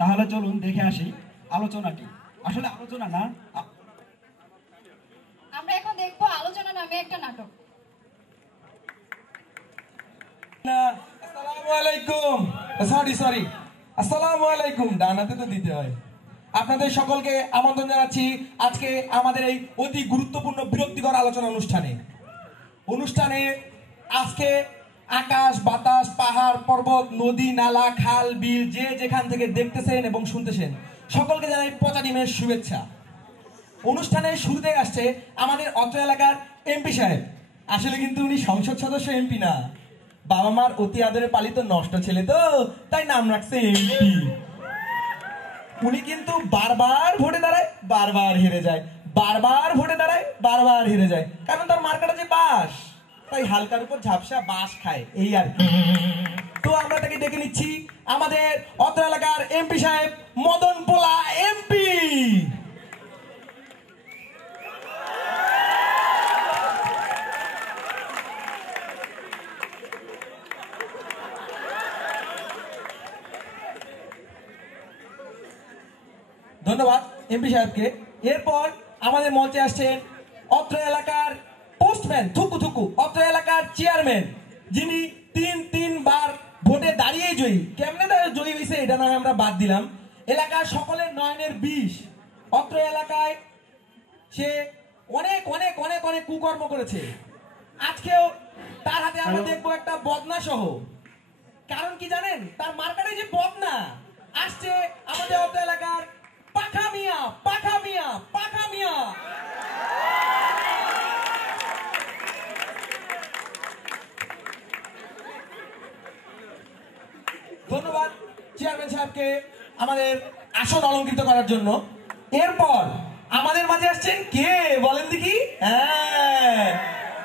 তাহলে চলুন দেখে আসি আলোচনাটি। আসলে আলোচনা না, আমরা এখন দেখবো আলোচনা নামে একটা নাটক। আসসালামু আলাইকুম। সরি আসসালামু আলাইকুম, ডানাতে তো দিতে হয়। আপনাদের সকলকে আমন্ত্রণ জানাচ্ছি আজকে আমাদের এই অতি গুরুত্বপূর্ণ বিরক্তিকর আলোচনা অনুষ্ঠানে আজকে আকাশ বাতাস পাহাড় পর্বত নদী নালা খাল বিল যে যেখান থেকে দেখতেছেন এবং শুনতেছেন সকলকে জানাই পচা ডিমের শুভেচ্ছা। অনুষ্ঠানের শুরুতে আসছে আমাদের অত্র এলাকার এমপি সাহেব। আসলে কিন্তু উনি সংসদ সদস্য এমপি না, বাবা মার অতি আদরে পালিত নষ্ট ছেলে তো, তাই নাম রাখছে এমপি। উনি কিন্তু বারবার ভোটে দাঁড়ায় বারবার হেরে যায়, বারবার ভোটে দাঁড়ায় বারবার হেরে যায়, কারণ তার মার্কাটা যে বাস, তাই হালকার উপর ঝাপসা বাস খায়, এই আর কি। তো আমরা তাকে ডেকে নিচ্ছি আমাদের অত্র এলাকার এমপি সাহেব মদন পোলা এমপি। ধন্যবাদ এমপি সাহেবকে। এরপর আমাদের মঞ্চে আসছেন অত্র এলাকার পোস্টম্যান থুকু অত্র এলাকার চেয়ারম্যান, যিনি তিনবার ভোটে দাঁড়িয়ে জয়ী। কেমনে জয়ী হয়েছে এটা নয় আমরা বাদ দিলাম, এলাকার সকলের নয়নের বিষ। অত্র এলাকায় সে অনেক অনেক অনেক অনেক কুকর্ম করেছে। আজকেও তার হাতে আমরা দেখবো একটা বদনা সহ। কারণ কি জানেন, তার মার্কারে যে বদনা আসছে আমাদের অত্র এলাকার পাখা মিয়া। ধন্যবাদ চেয়ারম্যান সাহেবকে আমাদের আসন অলঙ্কৃত করার জন্য। এরপর আমাদের মাঝে আসছেন কে বলেন দেখি?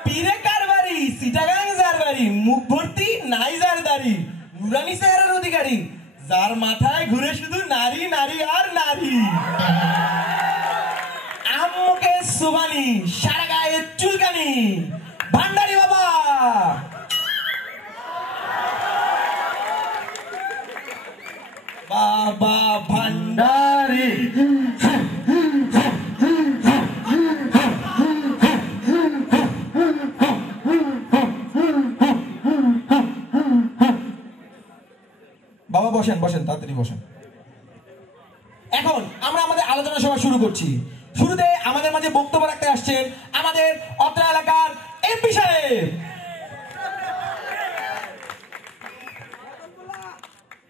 পীরে কারবারি সিটাগাং জারবারি, মুখ ভর্তি নাইজার দাড়ি, নুরানি চেহারার অধিকারী, যার মাথায় ঘুরে শুধু নারী নারী আর নারী, আম্মুকে সুবানি সারা গায়ে চুলকানি, ভান্ডারি বাবা। বাবা ভান্ডারি। বাবা বসেন তাড়াতাড়ি বসেন। এখন আমরা আমাদের আলোচনা সভা শুরু করছি। শুরুতে আমাদের মাঝে বক্তব্য রাখতে আসছেন আমাদের অত্র এলাকার এমপি সাহেব।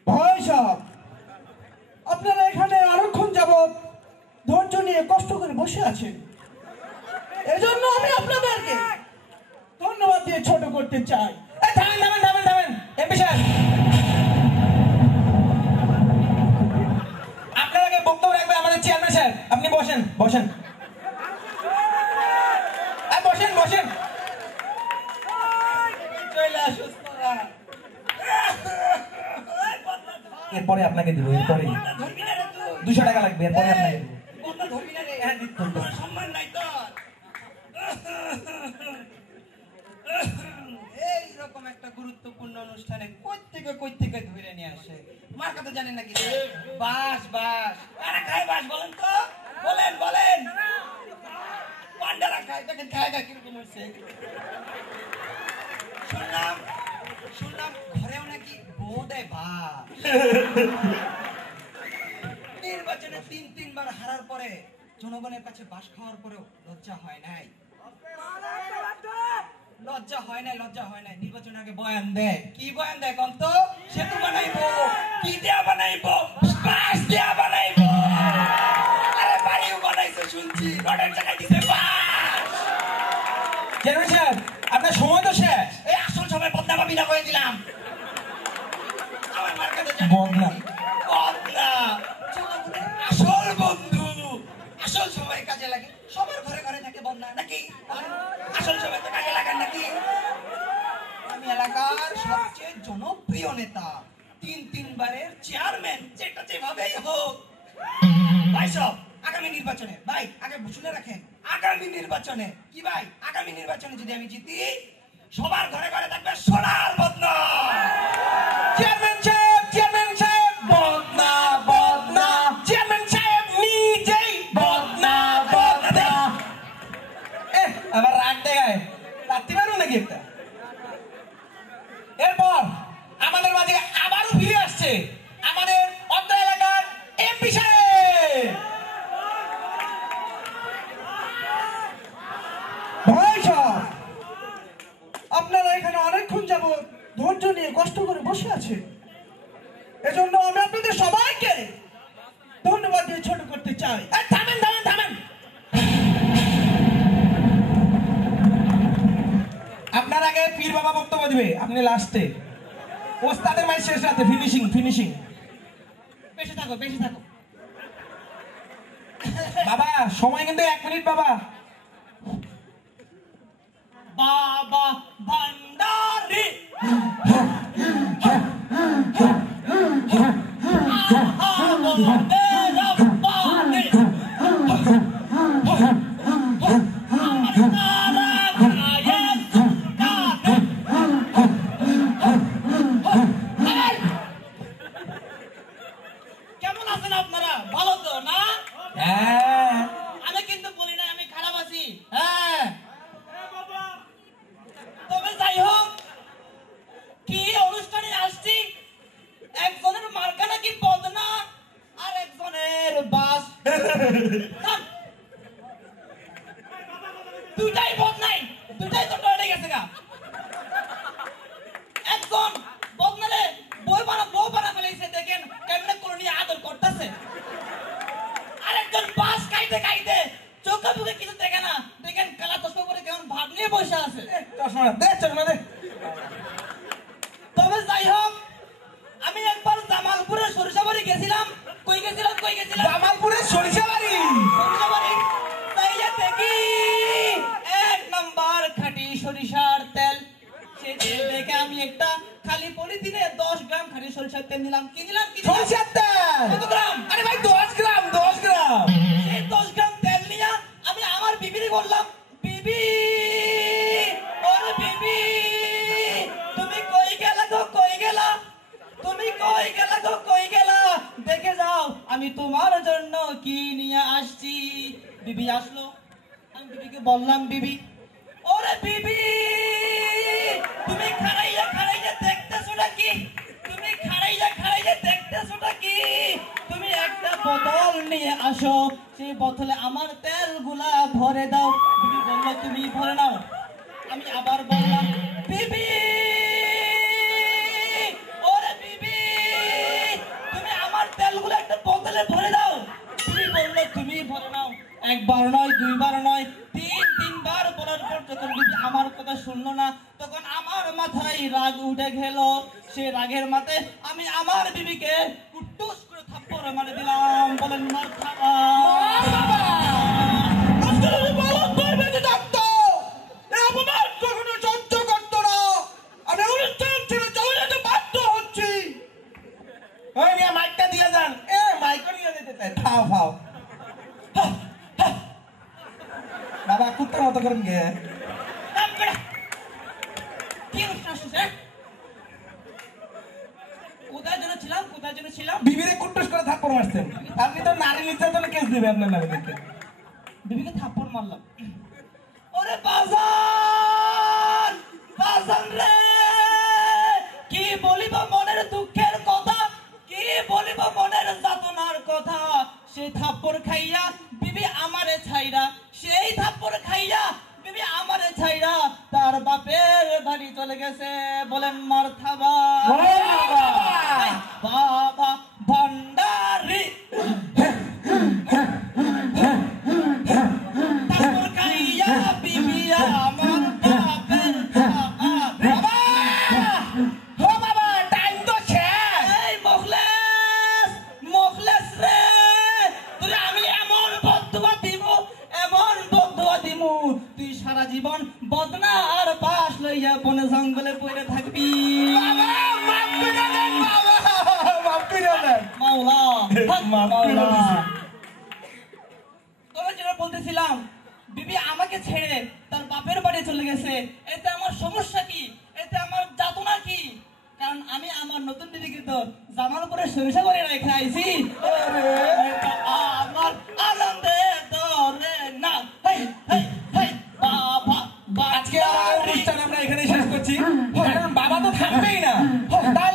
ভাই সাহেব, আপনারা এখানে আরক্ষণ যাবত ধৈর্য নিয়ে কষ্ট করে বসে আছেন, এজন্য আমি আপনাদেরকে ধন্যবাদ দিয়ে ছোট করতে চাই। থামেন এমপি সাহেব, আপনার আগে বক্তব্য রাখবে আমাদের চেয়ারম্যান সাহেব। আপনি বসেন বসেন। এরপরে আপনাকে দিব, এরপরে 200 টাকা লাগবে, এরপরে আপনাকে দিব। এইরকম একটা গুরুত্বপূর্ণ অনুষ্ঠানে কই থেকে ধরে নিয়ে আসে, মার কথা জানেন নাকি? বাস কারা খায় বাস বলেন তো, বলেন পান্ডারা খায়, দেখেন খায় কিরকম হয়েছে। শুনলাম ঘরেও নাকি বউ দেয় বাস। নির্বাচনে তিনবার হারার পরে জনগণের কাছে বাস খাওয়ার পরেও লজ্জা হয় নাই। নির্বাচনের আগে বয়ান দেয়। কি বয়ান দেয় কোন তো? সেতু বানাইবো, কি দেয়া বানাইবো, বাস দেয়া বানাইবো। আরে বাড়িও বানাইছে শুনছি, রোডের জায়গায় দিছে বাস। চেয়ারম্যান সাহেব আপনার সময় তো শেষ। এই আসল সময় বদনা ভাবি না করে দিলাম। আমার মার্কেটে বদনা আসল বন্ধু, আসল সময় কাজে লাগে। সবার ঘরে থাকে বদনা নাকি? আসল সময় তো কাজে লাগান নাকি? আমি এলাকার সবচেয়ে জনপ্রিয় নেতা, তিনবারের চেয়ারম্যান, যেটা যেভাবেই হোক। ভাই সব আগামী নির্বাচনে, ভাই আগে শুনে রাখেন, আগামী নির্বাচনে কি ভাই, আগামী নির্বাচনে যদি আমি জিতি, সবার ঘরে থাকবে সোনার বদনা। চেয়ারম্যান সাহেব বদনা আপনাদের সবাইকে ধন্যবাদ দিয়ে ছোট করতে চাই। থামেন থামেন থামেন, আপনার আগে পীর বাবা বক্তব্য দিবে, আপনি লাস্টে। ওস্তাদের মাই শেষ রাতে ফিনিশিং ফিনিশিং। বেশি থাকো বেশি থাকো। বাবা সময় কিন্তু 1 মিনিট বাবা। বাবা ভান্ডারি কেমন আছেন আপনারা? ভালো তো না? হ্যাঁ আমি কিন্তু বলি না আমি খারাপ আছি। হ্যাঁ, তবে যাই হোক, কি অনুষ্ঠানে আসছি, একজনের মার্কা নাকি বদনা আর একজনের বাস। থাম। দুইটাই বদনাই, দুইটাই তো টয়লেটে গেছে গা। একজন বদনালে বউ বানা ফেলেছে, দেখেন কেমনে করে নিয়ে আদর করতেছে। আরেকজন বাস খাইতে খাইতে চোখে মুখে কিছু দেখে না, দেখেন কালা চশমা পরে কেমন ভাব নিয়ে বসে আছে। চশমা দে, চশমা দে। তবে যাই হোক, আমি একবার জামালপুরে সরিষাবাড়ি গেছিলাম। কই গেছিলাম? জামালপুরের সরিষাবাড়ি। সরিষাবাড়ি তাইলে দেখি 1 নাম্বার খাঁটি সরিষার তেল। সেই তেল দেখে আমি একটা খালি পলিথিনে 10 গ্রাম খাঁটি সরিষার তেল নিলাম। কি নিলাম? সরিষার তেল কত গ্রাম? আরে ভাই 10 গ্রাম 10 গ্রাম। সেই 10 গ্রাম তেল নিয়ে আমি আমার বিবিরে বললাম, বিবি, ওরে বিবি, তুমি কই গেলা গো, কই গেলা? তুমি কই গেলা গো, কই গেলা? দেখে যাও আমি তোমার জন্য কি নিয়ে আসছি। বিবি আসলো, আমি বিবিকে বললাম, বিবি, ওরে বিবি, তুমি খাড়াইয়া খাড়াইয়া দেখতেছোটা কি? তুমি খাড়াইয়া খাড়াইয়া দেখতেছোটা কি? তুমি একটা বোতল নিয়ে আসো, সেই বোতলে আমার তেলগুলা ভরে দাও। বিবি বলল, তুমি ভরে নাও। আমি আবার বললাম, বিবি, ওরে বিবি, তুমি আমার তেলগুলো একটা বোতলে ভরে দাও। বিবি বলল, তুমি ভরে নাও। একবার নয়, দুইবার নয়, তিনবার বলার পর যখন বিবি আমার কথা শুনলো না, তখন আমার মাথায় রাগ উঠে গেল। সে রাগের মাথায় আমি আমার বিবিকে কুট্টুস করে থাপ্পড় মারে দিলাম। বলেন মারহাবা। আজকাল আমি পালন করবে যে ডাক্তার, এই অপমান কখনো সহ্য করতো না। আমি অনুষ্ঠান ছেড়ে চলে যেতে বাধ্য হচ্ছি। ওই নিয়ে মাইকটা দিয়ে যান। মাইকও নিয়ে যেতে চাই। ফাও ফাও। বাবা কুত্তার মতো করেন গে। কি অনুষ্ঠান শুনছে? কোথায় যেন ছিলাম? বিবিরে কুট্টুস করে থাপ্পড় মারছেন। আপনি তো নারী নির্যাতনে কেস দিবে আপনার নামে দেখে। বিবিকে থাপ্পড় মারলাম। ওরে বাজান, বাজান রে, কি বলিব মনের দুঃখের কথা, কি বলিব মনের যাতনার কথা। সেই থাপ্পড় খাইয়া বিবি আমারে ছাইরা, সেই থাপ্পড় খাইয়া বিবি আমারে ছাইরা তার বাপের বাড়ি চলে গেছে। বলেন মারহাবা। বাবা ভান্ডারি থাপ্পড় খাইয়া বিবি আমার বাপের বাবা ও বাবা টাইম তো শেষ। এই মখলেস রে, তুই আমি এমন বদদুয়া দিব, তুই সারা জীবন বদনা আর বাস লইয়া বনে জঙ্গলে পড়ে থাকবি। মাফ করে দেন বাবা, মাফ করে দেন। মাওলা, মাফ করে দিছি। তবে যেটা বলতেছিলাম, বিবি আমাকে ছেড়ে তার বাপের বাড়ি চলে গেছে। এতে আমার সমস্যা কি? এতে আমার যাতনা কি? কারণ আমি আমার নতুন বিবিকে তো জামালপুরে সরিষা বাড়ি রেখে আইছি। এটা আমার আনন্দে ধরে না। হেই হেই হেই বাবা, আজকে আমার অনুষ্ঠান আমরা এখানেই শেষ করছি। কারণ বাবা তো থাকবেই না, তাই